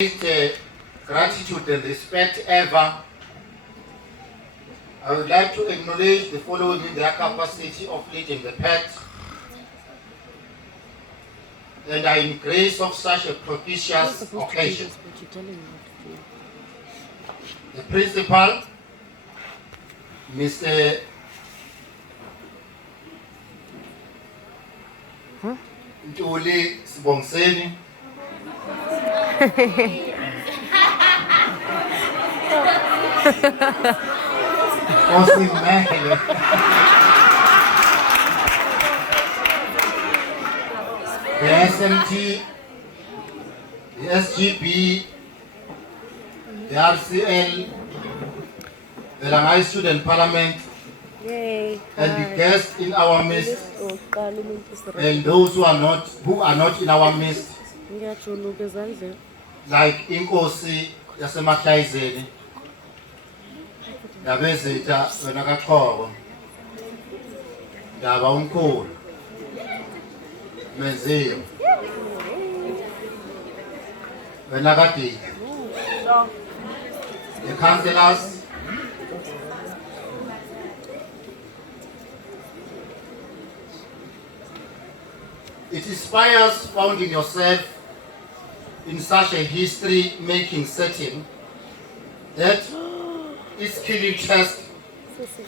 Gratitude and respect ever, I would like to acknowledge the following in their capacity of leading the pact, and are in grace of such a propitious occasion. The principal, Mr. Ntuli Sibongiseni, the SMT, the SGB, the RCL, the Velangaye Student Parliament, and the guests in our midst, and those who are not in our midst, like Inkosi Yasemahlazeni, Yabezita Venakachoro, Yaba Unkulu, Museum, Venakati, the councillors, it inspires finding yourself in such a history-making setting that its key interest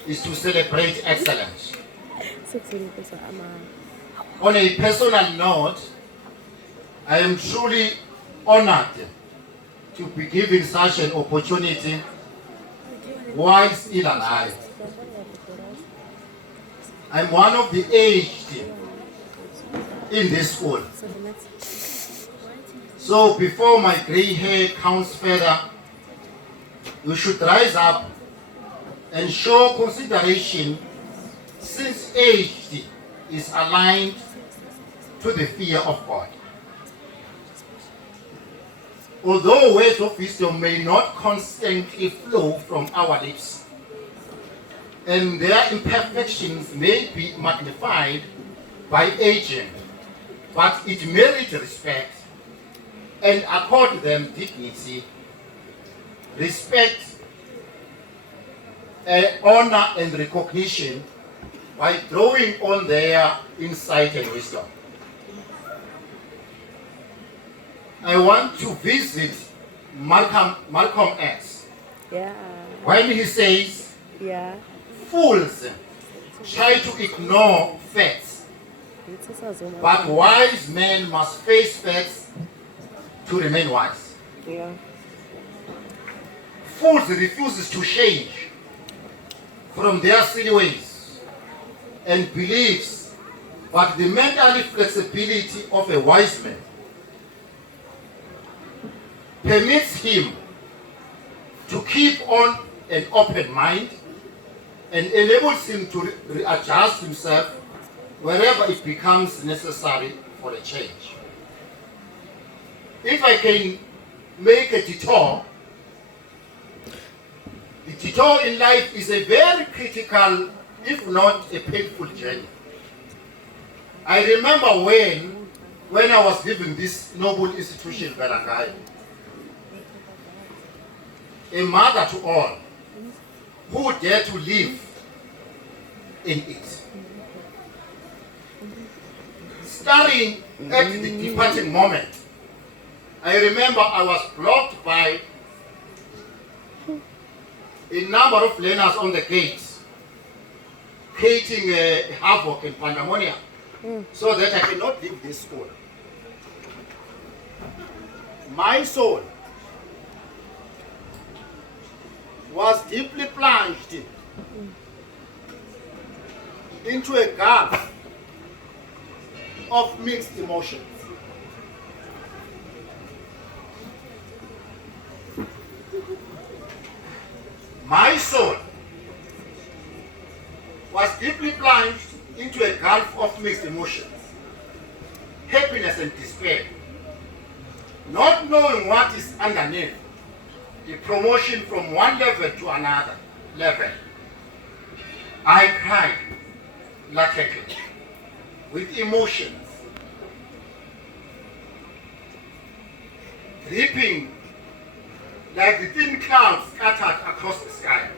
is to celebrate excellence. On a personal note, I am truly honored to be given such an opportunity while still alive. I'm one of the aged in this school. So before my gray hair counts further, you should rise up and show consideration, since age is aligned to the fear of God. Although words of wisdom may not constantly flow from our lips, and their imperfections may be magnified by aging, but it merits respect and accord them dignity, respect, honor and recognition by drawing on their insight and wisdom. I want to visit Malcolm X when he says, fools try to ignore facts, but wise men must face facts to remain wise. Fools refuses to change from their silly ways and beliefs, but the mental flexibility of a wise man permits him to keep on an open mind and enables him to readjust himself wherever it becomes necessary for a change. If I can make a detour, the detour in life is a very critical, if not a painful journey. I remember when I was leaving this noble institution, Velangaye, a mother to all, who dare to live in it. Staring at the departing moment, I remember I was blocked by a number of learners on the gates, creating havoc and pandemonium, so that I cannot leave this school. My soul was deeply plunged into a gulf of mixed emotions. My soul was deeply plunged into a gulf of mixed emotions, happiness and despair, not knowing what is underneath the promotion from one level to another level. I cried laterally with emotions dripping like the thin clouds scattered across the sky.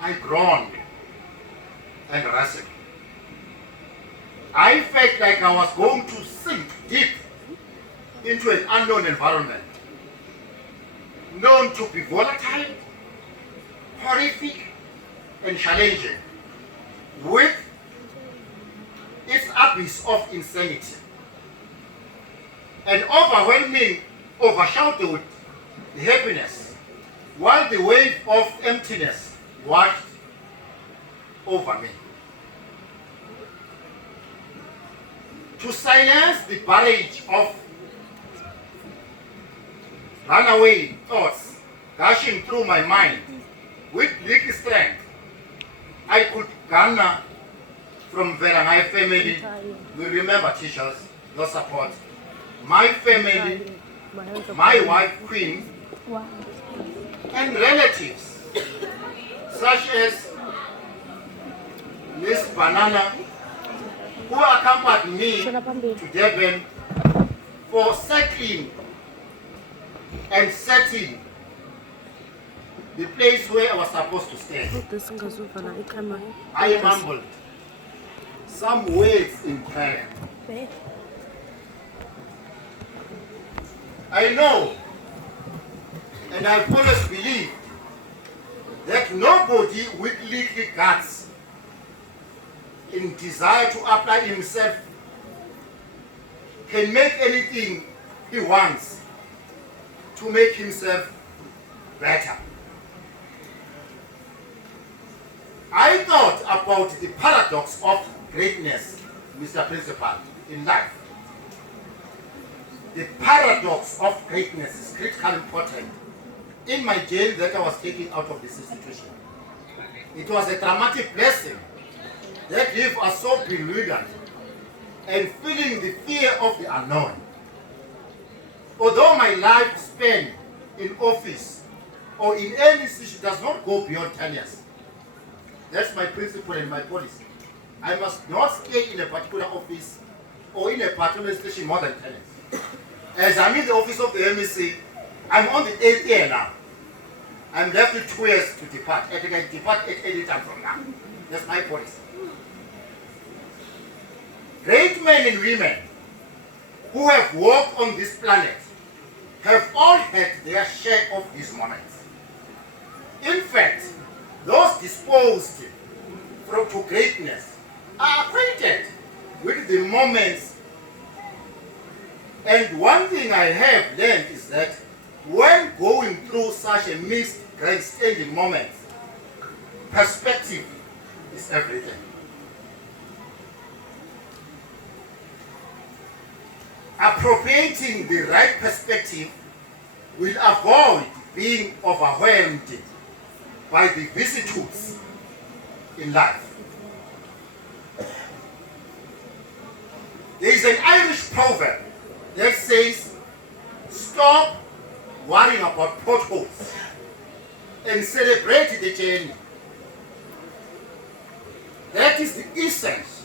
I groaned and wrestled. I felt like I was going to sink deep into an unknown environment, known to be volatile, horrific, and challenging, with its abyss of insanity. An overwhelming overshadowed the happiness, while the wave of emptiness washed over me. To silence the barrage of runaway thoughts gushing through my mind with little strength, I could garner from Velangaye family. We remember teachers, your support. My family, my wife Queen, and relatives such as Miss Banana, who accompanied me to Durban for settling and setting the place where I was supposed to stay. I am humbled. Some words in prayer. I know, and I've always believed, that nobody with little guts in desire to apply himself can make anything he wants to make himself better. I thought about the paradox of greatness, Mr. Principal, in life. The paradox of greatness is critically important in my jail that I was taken out of this institution. It was a dramatic blessing that leave us so bewildered and feeling the fear of the unknown. Although my life spent in office or in any institution does not go beyond 10 years. That's my principle and my policy. I must not stay in a particular office or in a particular institution more than 10 years. As I'm in the office of the MEC, I'm on the 8th year now. I'm left with 2 years to depart. I think I depart at any time from now. That's my policy. Great men and women who have walked on this planet have all had their share of these moments. In fact, those disposed to greatness are acquainted with the moments. And one thing I have learned is that when going through such a mixed, great-standing moment, perspective is everything. Appropriating the right perspective will avoid being overwhelmed by the vicissitudes in life. There is an Irish proverb that says, stop worrying about potholes and celebrate the journey. That is the essence.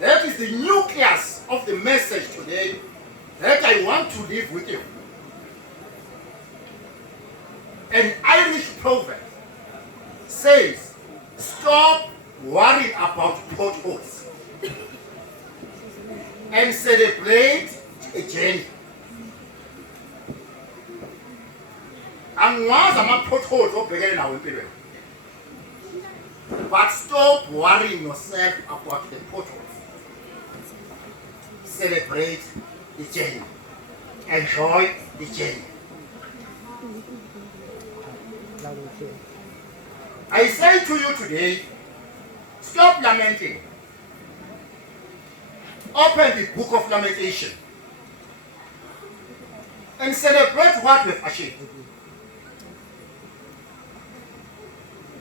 That is the nucleus of the message today that I want to leave with you. An Irish proverb says, stop worrying about potholes and celebrate a journey. Angwazi ama-potholes obhekene nawo empilweni. But stop worrying yourself about the potholes. Celebrate the journey. Enjoy the journey. I say to you today, stop lamenting. Open the book of lamentation and celebrate what we've achieved.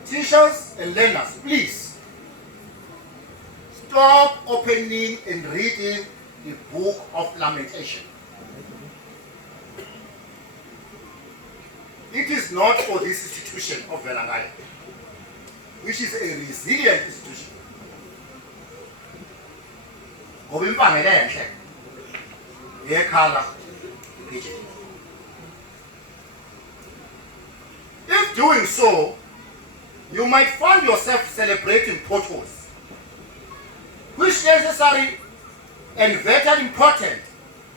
Teachers and learners, please stop opening and reading the book of lamentation. It is not for this institution of Velangaye, which is a resilient institution. If doing so, you might find yourself celebrating potholes, which is necessary and very important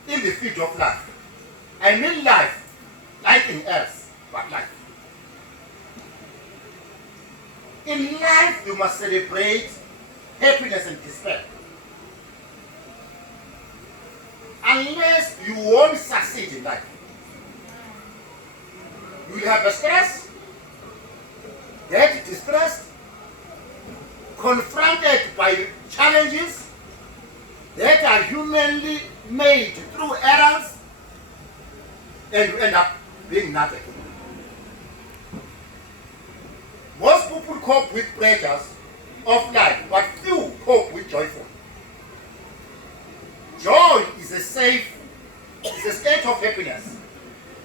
in the field of life. I mean life, nothing else but life. In life, you must celebrate happiness and despair. Unless you won't succeed in life, you will have a stress, get distressed, confronted by challenges that are humanly made through errors, and you end up being nothing. Most people cope with pressures of life, but few cope with joyful. Joy is a state of happiness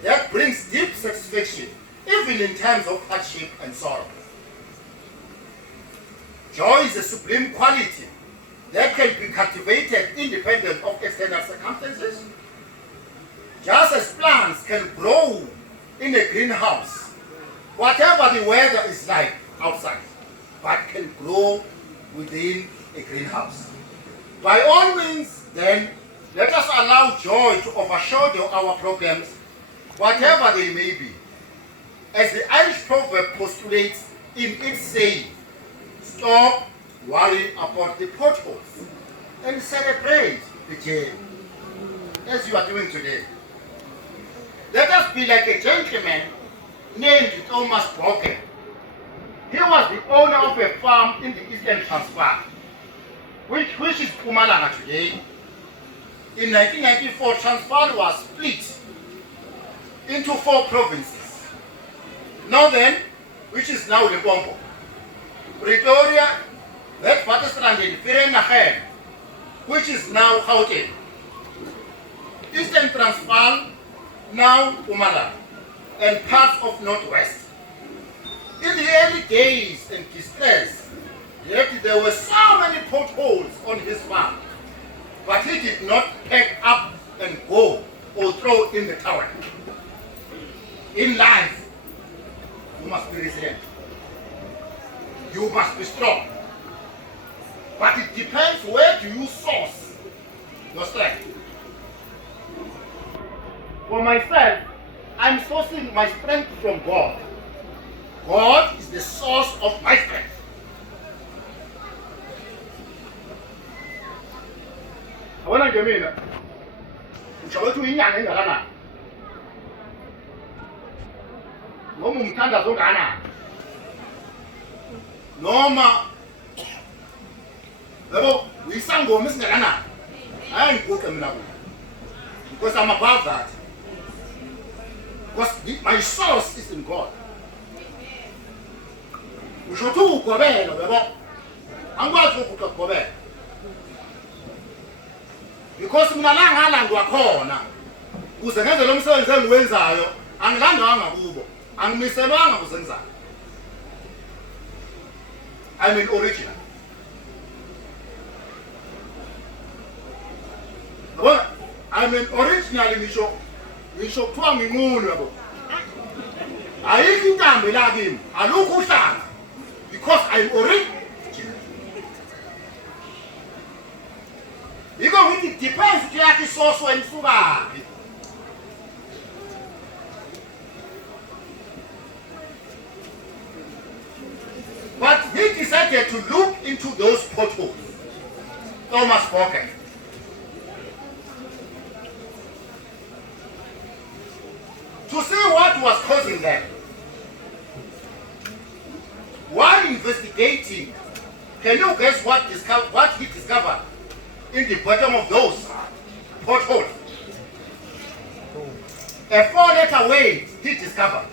that brings deep satisfaction, even in times of hardship and sorrow. Joy is a supreme quality that can be cultivated independent of external circumstances. Just as plants can grow in a greenhouse, whatever the weather is like outside, but can grow within a greenhouse. By all means, then, let us allow joy to overshadow our problems, whatever they may be. As the Irish proverb postulates in its saying, stop worrying about the potholes and celebrate the journey, as you are doing today. Let us be like a gentleman named Thomas Broken. He was the owner of a farm in the Eastern Transvaal, which is Mpumalanga today. In 1994, Transvaal was split into 4 provinces. Northern, which is now Limpopo, Pretoria, Witwatersrand and Velangaye, which is now Gauteng. Eastern Transvaal, now Mpumalanga, and parts of Northwest. In the early days and distress, yet there were so many potholes on his farm, but he did not pack up and go or throw in the towel. In life, you must be resilient. You must be strong. But it depends where do you source your strength. For myself, I'm sourcing my strength from God. God is the source of my strength. Abona nje mina ngicabanga ukuthi inyanga engakanani noma umthandazo ongakanani noma yabo uyisangoma esingakanani hayi ngikuqe mina kulo because I'm above that, because my source is in God. Usho ukuthi ugobela yabo angikwazi ukugobela because mina la ngalandwa khona kuze ngenze lo msebenzi engiwenzayo, angilandwanga kubo, angimiselwanga kuze ngizame. I'm an original. I'm an original ngisho kuthiwa nginqunu yabo. Ayikho intambo la kimi, alukho uhlanga, because I'm original. It depends ukuthi yakhe isource wena isukaphi. But he decided to look into those potholes. Thomas Broken. To see what was causing them. While investigating, can you guess what he discovered in the bottom of those potholes? A 4-letter word he discovered.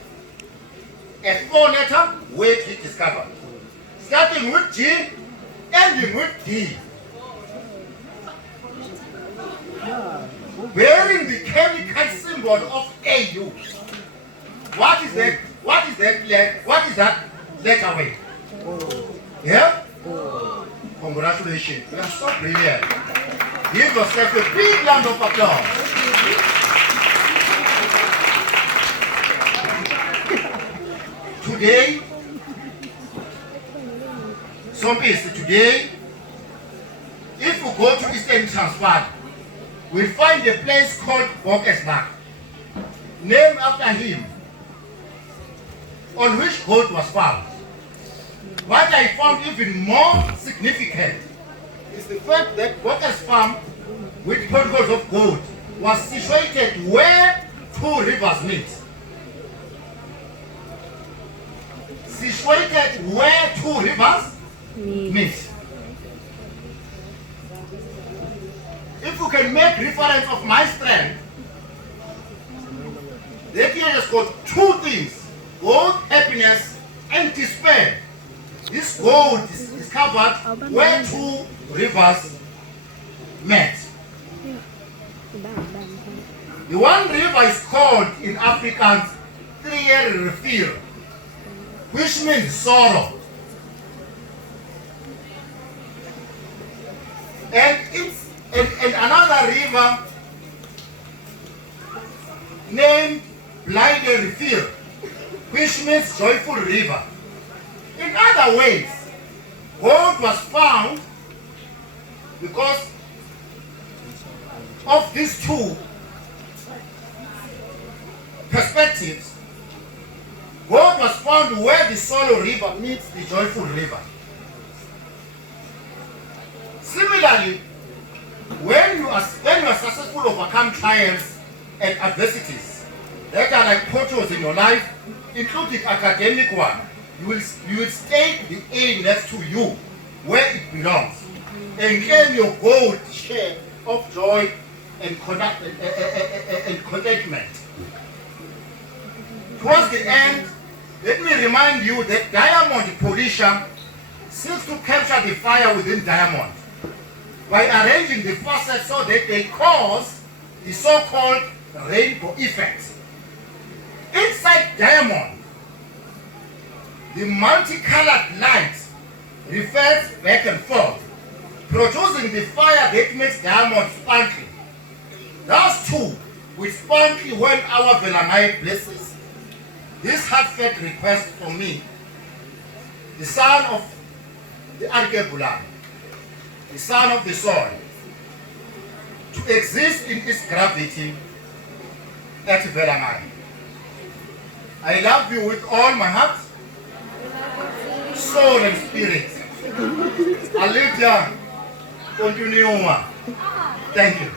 A 4-letter word he discovered. Starting with G, ending with D. Bearing the chemical symbol of AU. What is that? What is that letter word? Yeah? Congratulations. You are so brilliant. Give yourself a big round of applause. today, today, if we go to Eastern Transvaal, we'll find a place called Bokesbak, named after him, on which gold was found. What I found even more significant is the fact that Bokes Farm, with potholes of gold, was situated where two rivers meet. Situated where two rivers meet. If you can make reference of my strength, the here has got two things: gold, happiness, and despair. This gold is discovered where two rivers met. The one river is called in Afrikaans Rivier, which means sorrow. And another river named Velangaye Rivier, which means joyful river. In other ways, gold was found because of these two perspectives. Gold was found where the sorrow river meets the joyful river. Similarly, when you are successful overcome trials and adversities that are like potholes in your life, including academic one, you will state the A next to you where it belongs and claim your gold share of joy and contentment. Towards the end, let me remind you that diamond polisher seeks to capture the fire within diamond by arranging the facets so that they cause the so-called rainbow effect. Inside diamond, the multicolored light refers back and forth, producing the fire that makes diamond sparkly. Thus too, with sparkly when our Velangaye blesses this heartfelt request from me, the son of the Arkebulan, the son of the soil, to exist in its gravity at Velangaye. I love you with all my heart, soul and spirit. Alita, continue. Thank you.